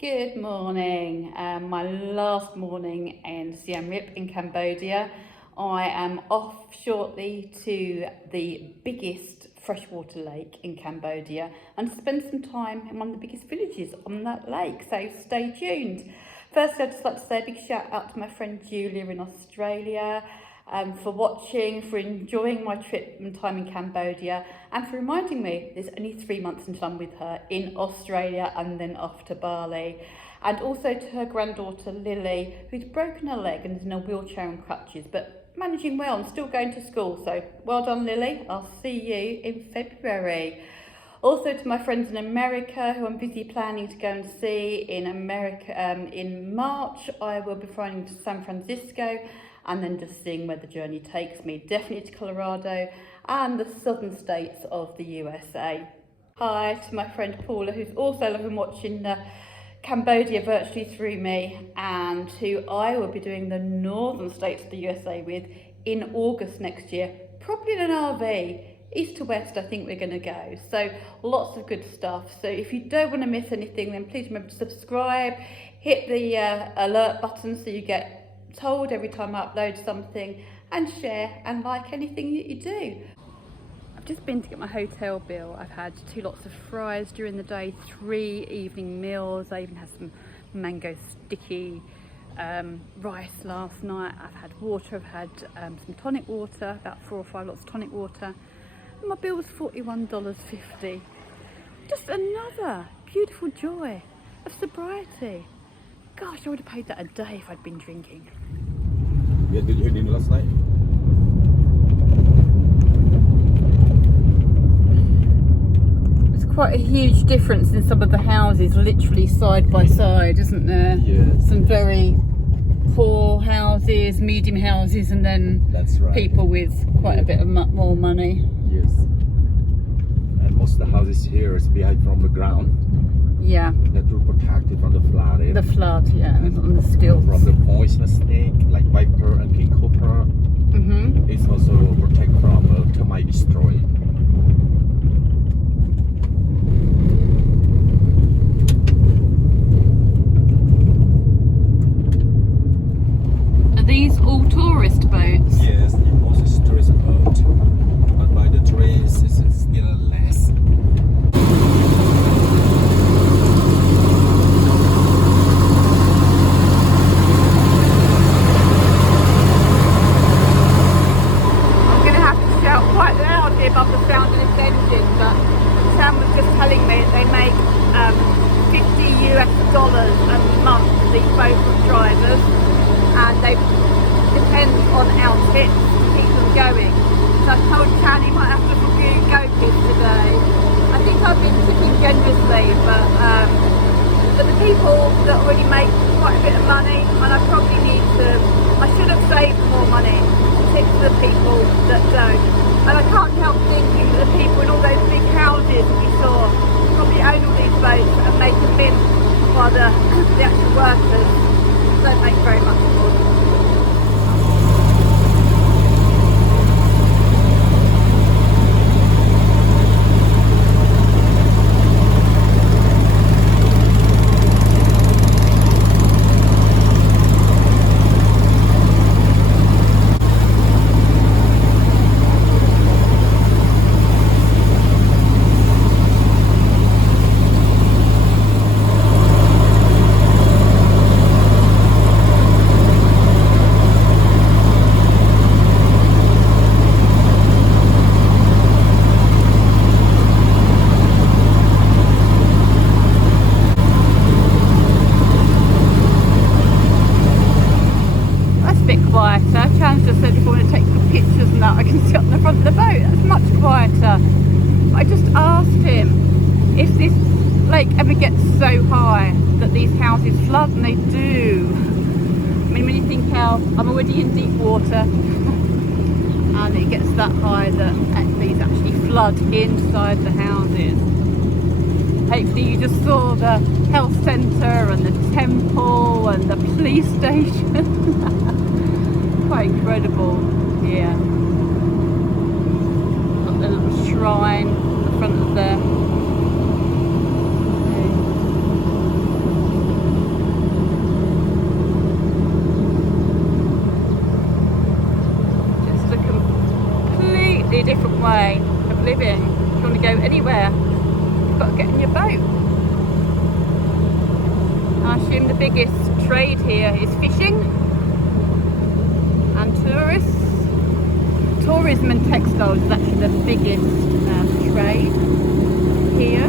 Good morning. My last morning in Siem Reap in Cambodia. I am off shortly to the biggest freshwater lake in Cambodia and spend some time in one of the biggest villages on that lake, so stay tuned. First, I'd just like to say a big shout out to my friend Julia in Australia for watching, for enjoying my trip and time in Cambodia, and for reminding me there's only 3 months until I'm with her in Australia and then off to Bali. And also to her granddaughter Lily, who's broken her leg and is in a wheelchair and crutches, but managing well and still going to school. So well done, Lily. I'll see you in February. Also to my friends in America, who I'm busy planning to go and see in America in March. I will be flying to San Francisco and then just seeing where the journey takes me. Definitely to Colorado and the southern states of the USA. Hi to my friend Paula, who's also loving watching Cambodia virtually through me, and who I will be doing the northern states of the USA with in August next year, probably in an RV. East to west, I think we're going to go. So lots of good stuff. So if you don't want to miss anything, then please remember to subscribe, hit the alert button so you get told every time I upload something, and share and like anything that you do. I've just been to get my hotel bill. I've had 2 lots of fries during the day, 3 evening meals. I even had some mango sticky rice last night. I've had water, I've had some tonic water, about 4 or 5 lots of tonic water. And my bill was $41.50. Just another beautiful joy of sobriety. Gosh, I would have paid that a day if I'd been drinking. Yeah, did you hear dinner last night? It's quite a huge difference in some of the houses, literally side by side, isn't there? Yeah. Some very poor houses, medium houses, and then That's right. people with quite a bit of more money. Yes. And most of the houses here is behind from the ground. Yeah. That will protect it from the flood. The flood, yeah, and on the stilts. From the poisonous snake like viper and king cobra. It's also protect from termite destroy. Are these all tourist boats? Yes, it also is tourist boat. But by the trains, it's still less. Above the sound of this engine, but Sam was just telling me they make $50 a month, these boat drivers, and they depend on outfits to keep them going. So I told Sam he might have to review go-kids today. I think I've been tipping generously, but the people that already make quite a bit of money, and I should have saved more money to tip to the people that don't. And I can't help thinking that the people in all those big houses that we saw probably own all these boats and make a mint while the actual workers don't make very much more. Quieter. Chance just said if I want to take some pictures and that I can sit on the front of the boat. That's much quieter. I just asked him if this lake ever gets so high that these houses flood, and they do. I mean, when you think how I'm already in deep water and it gets that high that these actually flood inside the houses. Hopefully you just saw the health centre and the temple and the police station. Quite incredible here. Got the little shrine at the front of there. way of living. If you want to go anywhere, you've got to get in your boat. I assume the biggest trade here is fishing and tourists. Tourism and textiles is actually the biggest trade here.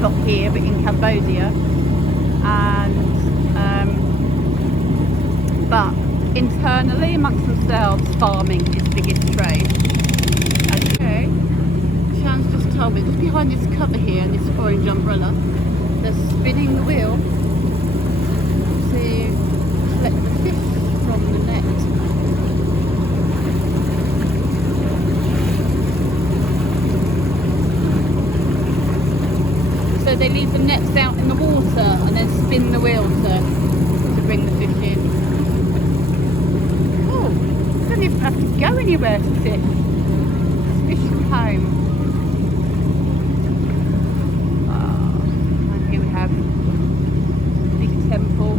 Not here, but in Cambodia. And but internally, amongst themselves, farming is the biggest trade. Okay, Shan's just told me, just behind this cover here and this orange umbrella, they're spinning the wheel to collect the fish from the net. So they leave the nets out in the water and then spin the wheel to bring the fish in. Oh, you don't even have to go anywhere to fish. Just fish from home. And here we have a big temple.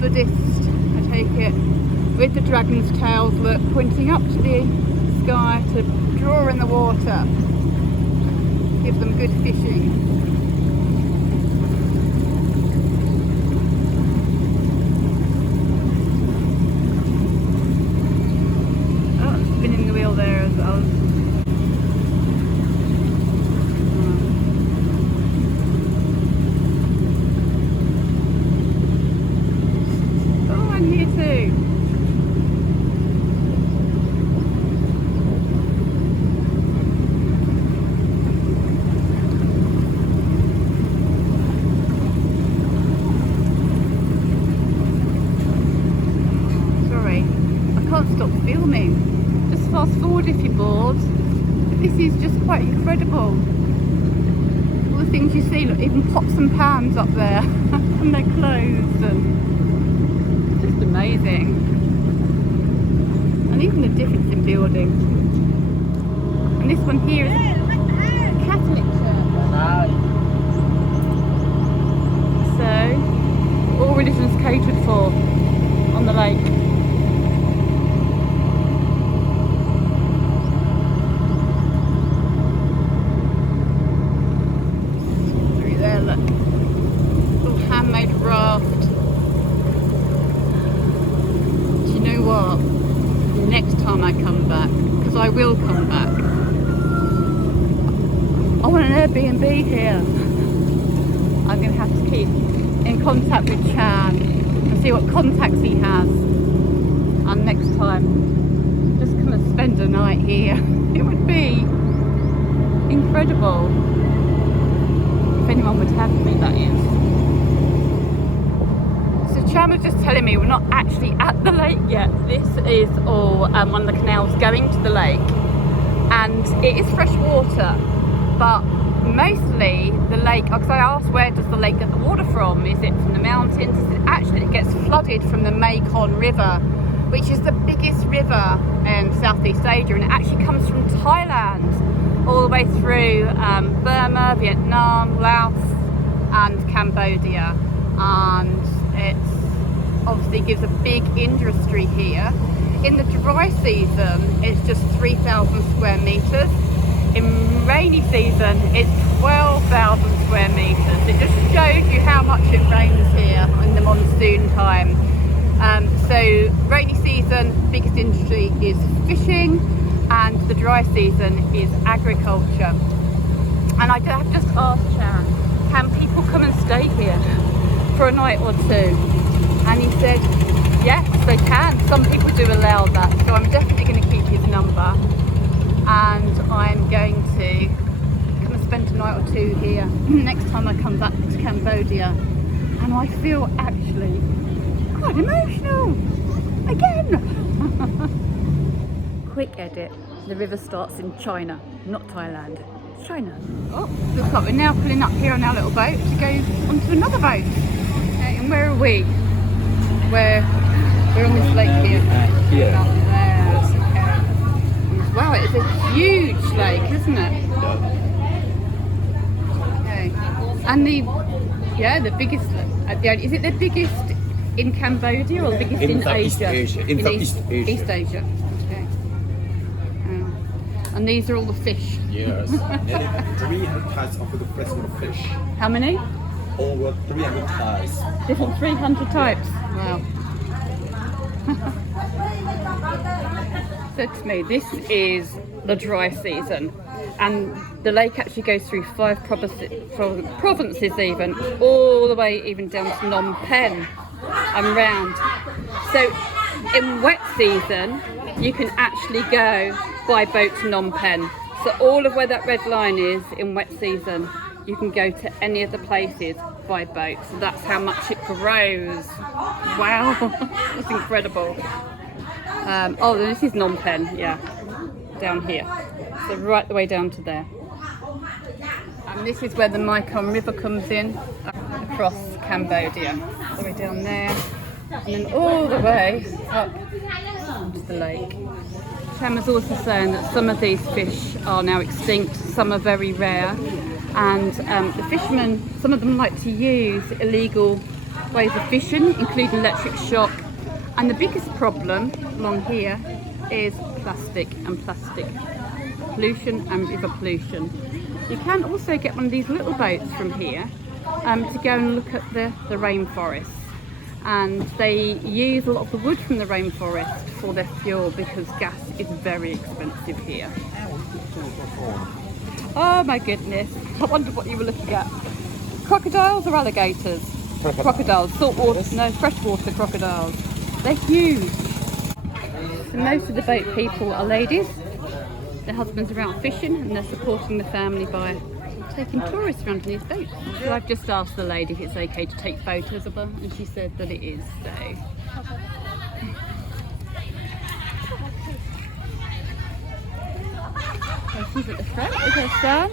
Buddhist, I take it, with the dragon's tails, look, pointing up to the sky to draw in the water, give them good fishing. Oh, spinning the wheel there as well. Oh, and here too. Stop filming. Just fast forward if you're bored. But this is just quite incredible. All the things you see, look, even pots and pans up there and they're closed, and just amazing. And even the difference in buildings. And this one here is a Catholic church. So all religions catered for on the lake. Next time I come back, because I will come back, I want an Airbnb here. I'm going to have to keep in contact with Chan and see what contacts he has, and next time just come and spend a night here. It would be incredible if anyone would have me, that is. Chan was just telling me we're not actually at the lake yet. This is all one of the canals going to the lake, and it is fresh water, but mostly the lake, because I asked where does the lake get the water from? Is it from the mountains? Actually, it gets flooded from the Mekong River, which is the biggest river in Southeast Asia, and it actually comes from Thailand all the way through Burma, Vietnam, Laos and Cambodia, and it obviously gives a big industry here. In the dry season it's just 3,000 square meters. In rainy season it's 12,000 square meters. It just shows you how much it rains here in the monsoon time. So rainy season, biggest industry is fishing, and the dry season is agriculture. And I have just asked Chan, can people come and stay here for a night or two? And he said yes, they can. Some people do allow that, so I'm definitely going to keep his number, and I'm going to come and spend a night or two here next time I come back to Cambodia. And I feel actually quite emotional again. Quick edit, the river starts in China, not Thailand. It's China. Oh, looks like we're now pulling up here on our little boat to go onto another boat. Okay, and where are we? We're on this lake here. Here. Out there. Okay. Wow, it's a huge lake, isn't it? Okay. And the biggest, is it the biggest in Cambodia or the biggest in Southeast Asia? Asia. In Southeast Asia. East Asia. Okay. And these are all the fish. Yes. Nearly 300 types of the freshwater fish. How many? Over 300 types. Different 300 types. Wow. So to me, this is the dry season, and the lake actually goes through 5 provinces even, all the way even down to Phnom Penh and round. So in wet season, you can actually go by boat to Phnom Penh. So all of where that red line is in wet season, you can go to any of the places by boat. So that's how much it grows. Wow, that's incredible. Oh, this is Phnom Penh, yeah, down here. So right the way down to there. And this is where the Mekong River comes in, across Cambodia. All the way down there, and then all the way up to the lake. Sam was also saying that some of these fish are now extinct, some are very rare, and the fishermen, some of them like to use illegal ways of fishing, including electric shock. And the biggest problem along here is plastic and plastic pollution and river pollution. You can also get one of these little boats from here to go and look at the rainforests. And they use a lot of the wood from the rainforest for their fuel because gas is very expensive here. Oh my goodness, I wondered what you were looking at. Crocodiles or alligators? Crocodiles, saltwater, no, freshwater crocodiles. They're huge. So most of the boat people are ladies. Their husbands are out fishing and they're supporting the family by taking tourists around in these boats. So I've just asked the lady if it's okay to take photos of them, and she said that it is, so. So she's at the front with her son,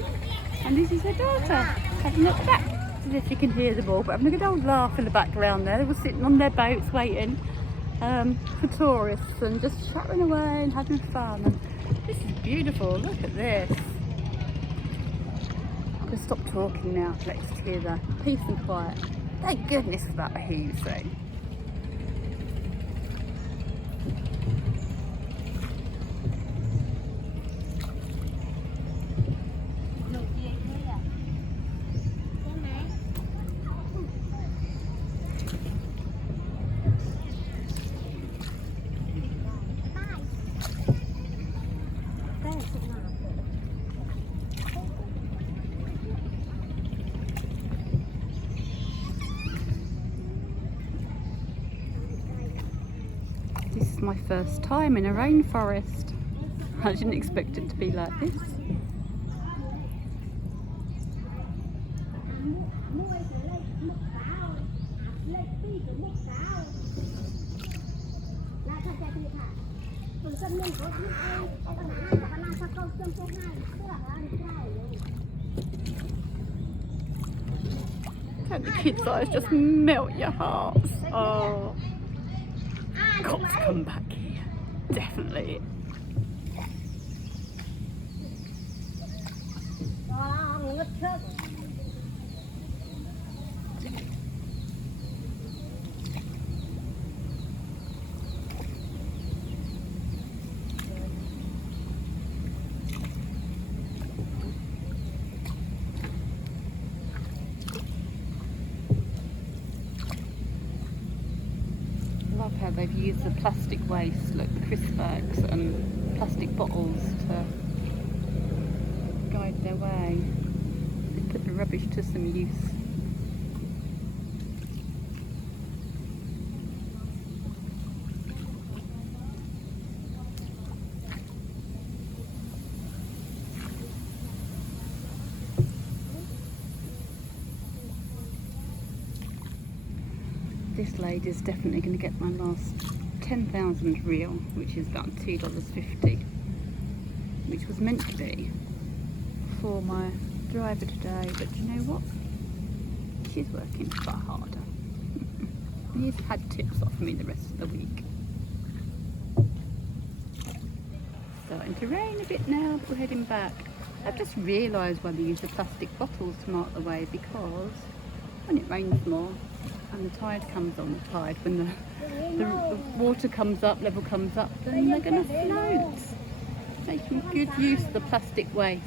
and this is her daughter, having a look back. As if you can hear them all, but having a good old laugh in the background there. They were sitting on their boats waiting for tourists and just chatting away and having fun. And this is beautiful, look at this. I'm going to stop talking now, let's just hear the peace and quiet. Thank goodness for that huge thing. This is my first time in a rainforest. I didn't expect it to be like this. And the kids' eyes just melt your hearts. Oh. Got to come back here, definitely. Love how they've used the plastic waste, like crisp bags and plastic bottles to guide their way. They put the rubbish to some use. This lady's definitely going to get my last 10,000 real, which is about $2.50, which was meant to be for my driver today, but you know what? She's working far harder. He's had tips off me the rest of the week. Starting to rain a bit now, but we're heading back. I've just realised why they use the plastic bottles to mark the way, because when it rains more, and the tide comes on, the tide, when the water comes up, level comes up, then they're going to float. Making good use of the plastic waste.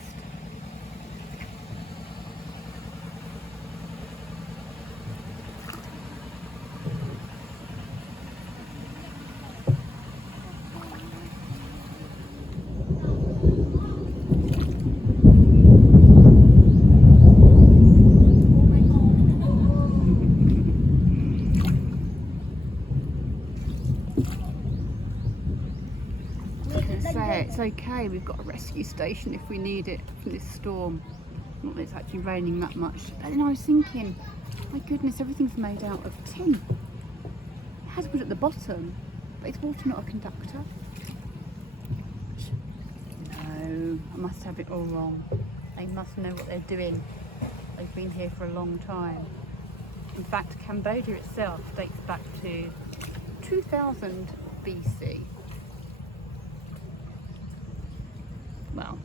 It's okay, we've got a rescue station if we need it from this storm. Not that it's actually raining that much. But then I was thinking, my goodness, everything's made out of tin. It has wood at the bottom, but is water not a conductor? No, I must have it all wrong. They must know what they're doing. They've been here for a long time. In fact, Cambodia itself dates back to 2000 BC. Well,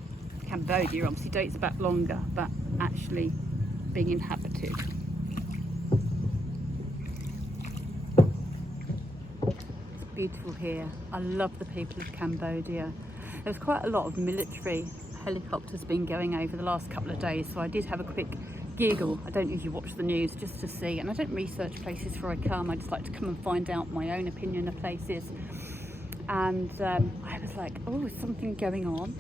Cambodia obviously dates back longer, but actually being inhabited. It's beautiful here. I love the people of Cambodia. There's quite a lot of military helicopters been going over the last couple of days, so I did have a quick giggle. I don't usually watch the news just to see, and I don't research places before I come. I just like to come and find out my own opinion of places. And I was like, oh, is something going on?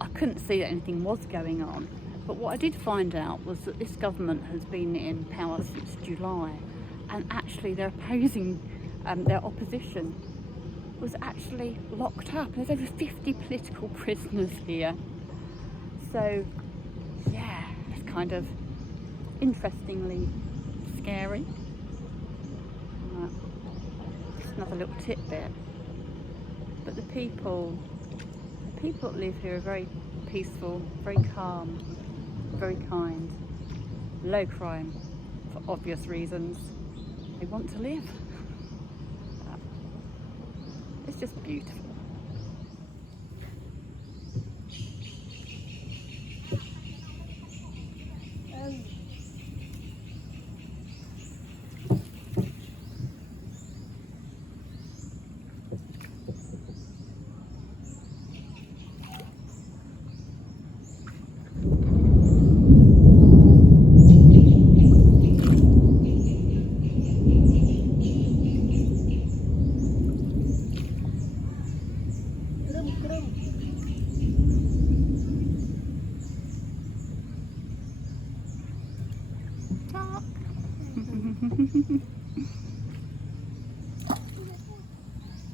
I couldn't see that anything was going on, but what I did find out was that this government has been in power since July, and actually their opposition was actually locked up. There's over 50 political prisoners here. So yeah, it's kind of interestingly scary. Just another little tidbit. But the people that live here are very peaceful, very calm, very kind, low crime for obvious reasons. They want to live. It's just beautiful.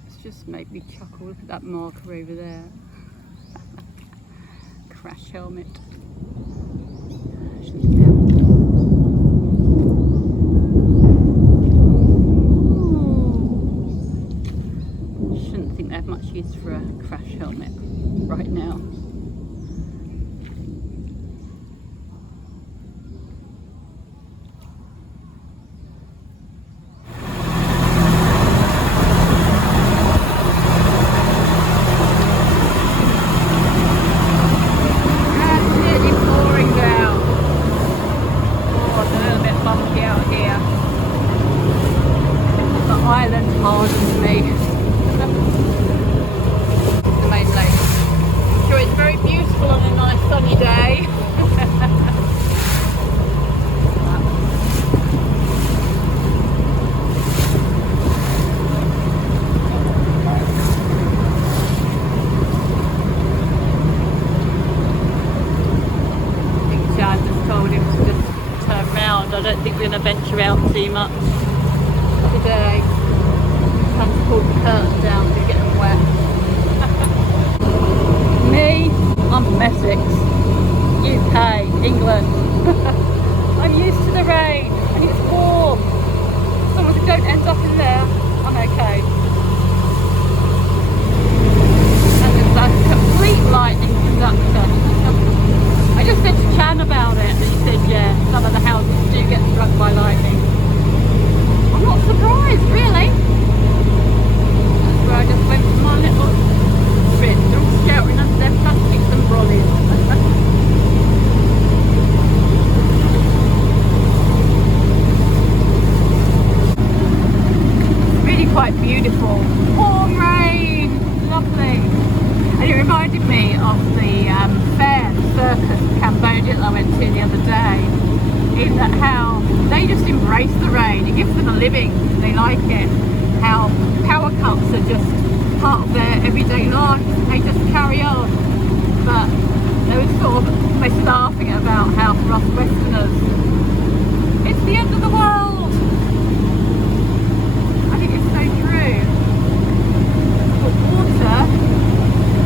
It's just made me chuckle. Look at that marker over there. Crash helmet. Shouldn't think they have much use for a crash helmet right now. I don't think we're going to venture out too much today. Time to pull the curtains down to get them wet. Me, I'm from Essex, UK, England. I'm used to the rain and it's warm. As long as we don't end up in there, I'm okay. And there's that complete lightning conductor. I just said to Chan about it and he said, yeah, some of the houses do get struck by lightning. I'm not surprised, really. That's where I just went for my little trip. They're all sheltering under their plastics and brollies. beautiful. Warm rain, lovely. And it reminded me of the fair, the circus in Cambodia that I went to the other day, in that how they just embrace the rain. It gives them a living, they like it. How power cuts are just part of their everyday life, they just carry on. But they were sort of almost laughing about how for us Westerners, it's the end of the world. I think it's so true. But water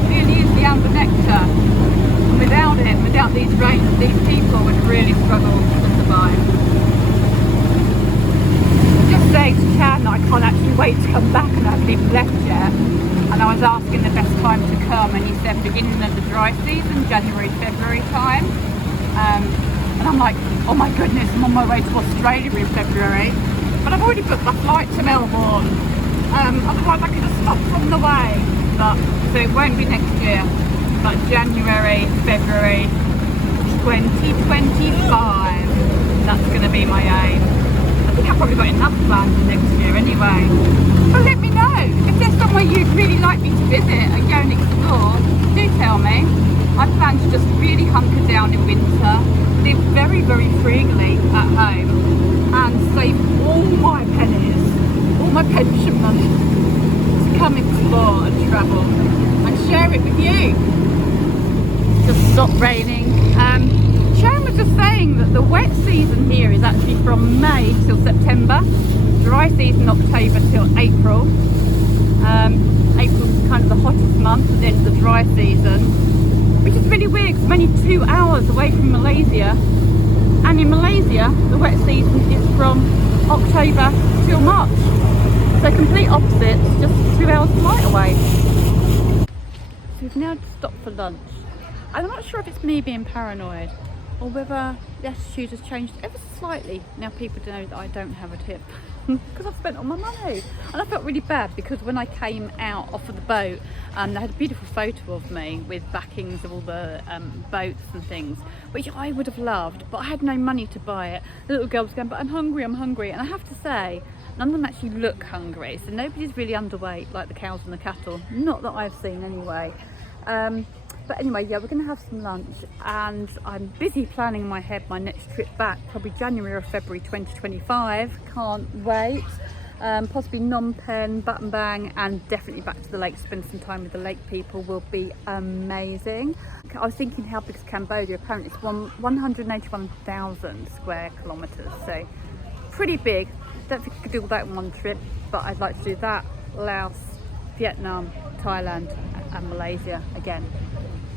really is the amber nectar, and without it, without these rains, these people would really struggle to survive. Just saying to Chan that I can't actually wait to come back, and I haven't even left yet. And I was asking the best time to come, and he said beginning of the dry season, January, February time. And I'm like, oh my goodness, I'm on my way to Australia in February. But I've already booked my flight to Melbourne. Otherwise I could have stopped on the way. But so it won't be next year, but January, February 2025. That's going to be my aim. I think I've probably got enough planned for next year anyway. But let me know if there's somewhere you'd really like me to visit and go and explore. Do tell me. I plan to just really hunker down in winter, live very, very frugally at home, and save all my pennies, all my pension money, to come explore and travel and share it with you. Just stopped raining. Sharon was just saying that the wet season here is actually from May till September, dry season October till April. April is kind of the hottest month, and then the dry season, which is really weird because I'm only 2 hours away from Malaysia, and in Malaysia the wet season is from October till March. So complete opposites, just 2 hours flight away. So we've now stopped for lunch. I'm not sure if it's me being paranoid or whether the attitude has changed ever so slightly now people know that I don't have a tip because I've spent all my money. And I felt really bad because when I came out off of the boat, they had a beautiful photo of me with backings of all the boats and things, which I would have loved, but I had no money to buy it. The little girl was going, but I'm hungry, and I have to say, none of them actually look hungry, so nobody's really underweight like the cows and the cattle, not that I've seen anyway. But anyway, yeah, we're going to have some lunch, and I'm busy planning in my head my next trip back, probably January or February 2025. Can't wait. Possibly Phnom Penh, Battambang, and definitely back to the lake. Spend some time with the lake people will be amazing. I was thinking how big is Cambodia. Apparently it's 181,000 square kilometres, so pretty big. Don't think I could do all that in one trip, but I'd like to do that, Laos, Vietnam, Thailand and Malaysia again.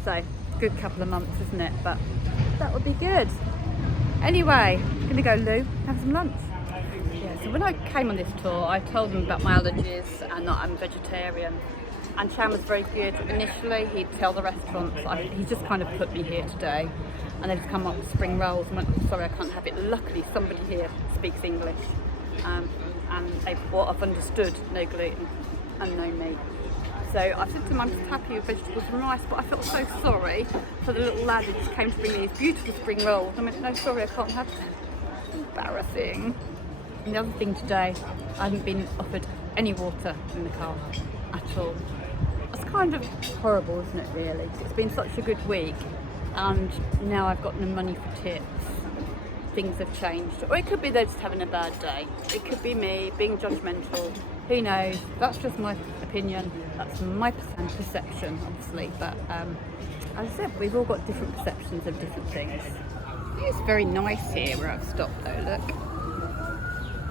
So good couple of months, isn't it? But that would be good. Anyway, I'm gonna go loo, have some lunch. Yeah, so when I came on this tour, I told them about my allergies and that I'm vegetarian. And Chan was very good. Initially, he'd tell the restaurants, he just kind of put me here today. And they've come up with spring rolls and went, oh, sorry, I can't have it. Luckily, somebody here speaks English. And what I've understood, no gluten and no meat. So I said to him, I'm just happy with vegetables and rice, but I felt so sorry for the little lad who just came to bring me these beautiful spring rolls. I went, no, sorry, I can't have them. Embarrassing. And the other thing today, I haven't been offered any water in the car at all. It's kind of horrible, isn't it, really? 'Cause it's been such a good week, and now I've got no money for tips. Things have changed. Or it could be they're just having a bad day. It could be me being judgmental. Who knows? That's just my opinion. That's my perception, obviously. But as I said, we've all got different perceptions of different things. It's very nice here where I've stopped though, look.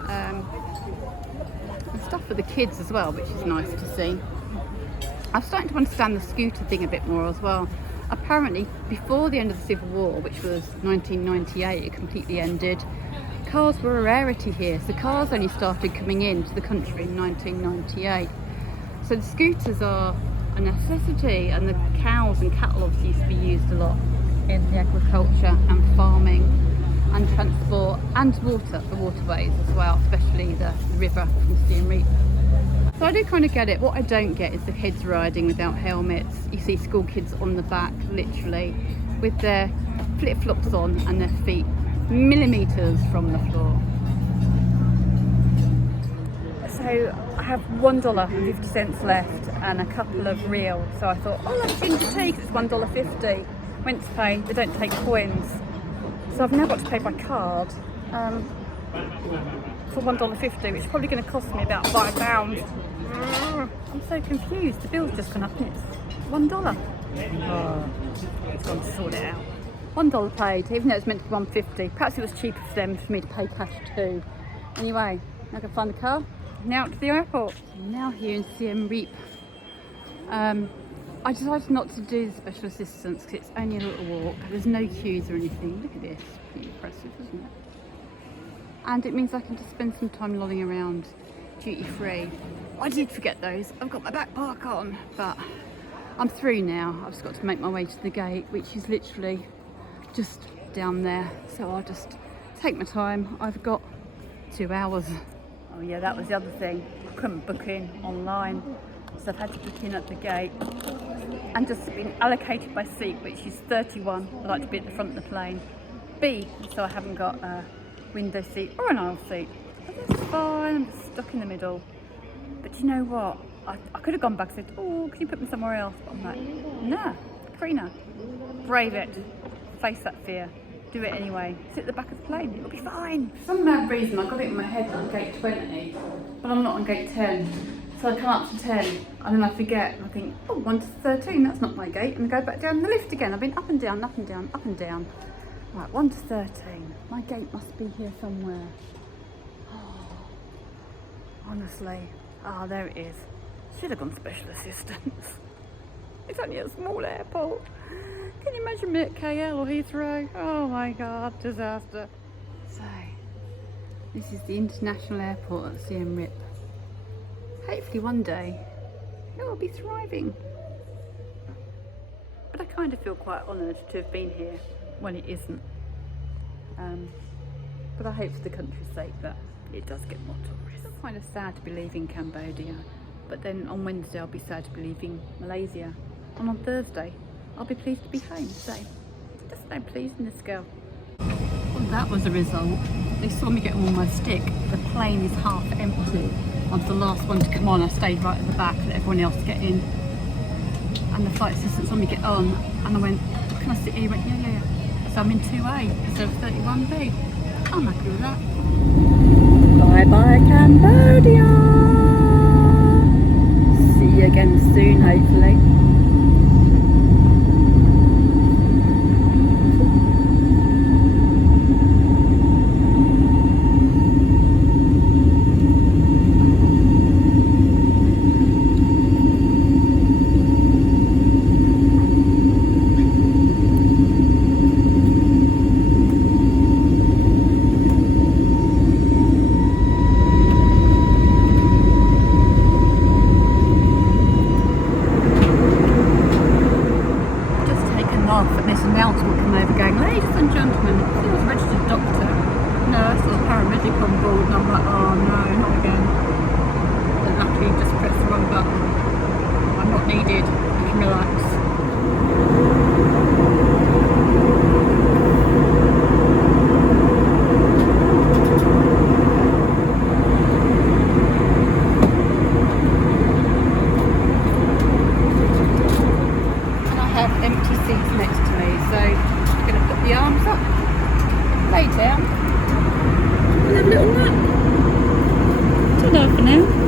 And stuff for the kids as well, which is nice to see. I'm starting to understand the scooter thing a bit more as well. Apparently, before the end of the Civil War, which was 1998, it completely ended. Cars were a rarity here, so cars only started coming into the country in 1998. So the scooters are a necessity, and the cows and cattle obviously used to be used a lot in the agriculture and farming and transport and water, the waterways as well, especially the river from Siem Reap. So I do kind of get it. What I don't get is the kids riding without helmets. You see school kids on the back, literally, with their flip-flops on and their feet millimetres from the floor. So I have $1.50 left and a couple of real. So I thought, I'll have ginger tea because it's $1.50. Went to pay, they don't take coins. So I've now got to pay by card for $1.50, which is probably going to cost me about £5. I'm so confused. The bill's just gone up and it's $1. Oh, it's gone to sort it out. $1 paid, even though it's meant to be $1.50. Perhaps it was cheaper for them for me to pay cash too. Anyway, I can find the car. Now to the airport. I'm now here in Siem Reap. I decided not to do the special assistance because it's only a little walk. There's no queues or anything. Look at this. Pretty impressive, isn't it? And it means I can just spend some time lolling around duty free. I did forget those. I've got my backpack on, but I'm through now. I've just got to make my way to the gate, which is literally just down there. So I'll just take my time. I've got 2 hours. Oh yeah, that was the other thing. I couldn't book in online. So I've had to book in at the gate and just been allocated by seat, which is 31. I like to be at the front of the plane. B, so I haven't got a window seat or an aisle seat. But that's fine, I'm just stuck in the middle. But you know what? I could have gone back and said, oh, can you put me somewhere else? But I'm like, nah, Karina, brave it, face that fear, do it anyway. Sit at the back of the plane, it'll be fine. For some mad reason, I got it in my head on gate 20, but I'm not on gate 10. So I come up to 10 and then I forget and I think, oh, 1 to 13, that's not my gate. And I go back down the lift again. I've been up and down, up and down, up and down. Right, 1 to 13. My gate must be here somewhere. Oh, honestly. Ah, there it is. Should have gone special assistance. It's only a small airport. Can you imagine me at KL or Heathrow? Oh my God, disaster. So, this is the international airport at Siem Reap. Hopefully one day it will be thriving. But I kind of feel quite honoured to have been here when it isn't. But I hope for the country's sake that it does get more tourists. I'm kind of sad to be leaving Cambodia, but then on Wednesday I'll be sad to be leaving Malaysia. And on Thursday I'll be pleased to be home. So just no pleased in this girl. Well, that was the result. They saw me get all my stick. The plane is half empty. I was the last one to come on. I stayed right at the back, let everyone else get in. And the flight assistant saw me get on, and I went, can I sit here? He went, yeah. So I'm in 2A instead of 31B. I'm happy with that. Bye bye Cambodia. See you again soon, hopefully. And this announcement come over going, ladies and gentlemen, if you're a registered doctor, nurse or paramedic on board, and I'm like, oh no, not again. But luckily just pressed the wrong button. I'm not needed, I can relax. Empty seats next to me, so I'm going to put the arms up, lay down, and have a little nap. Ta-da for now.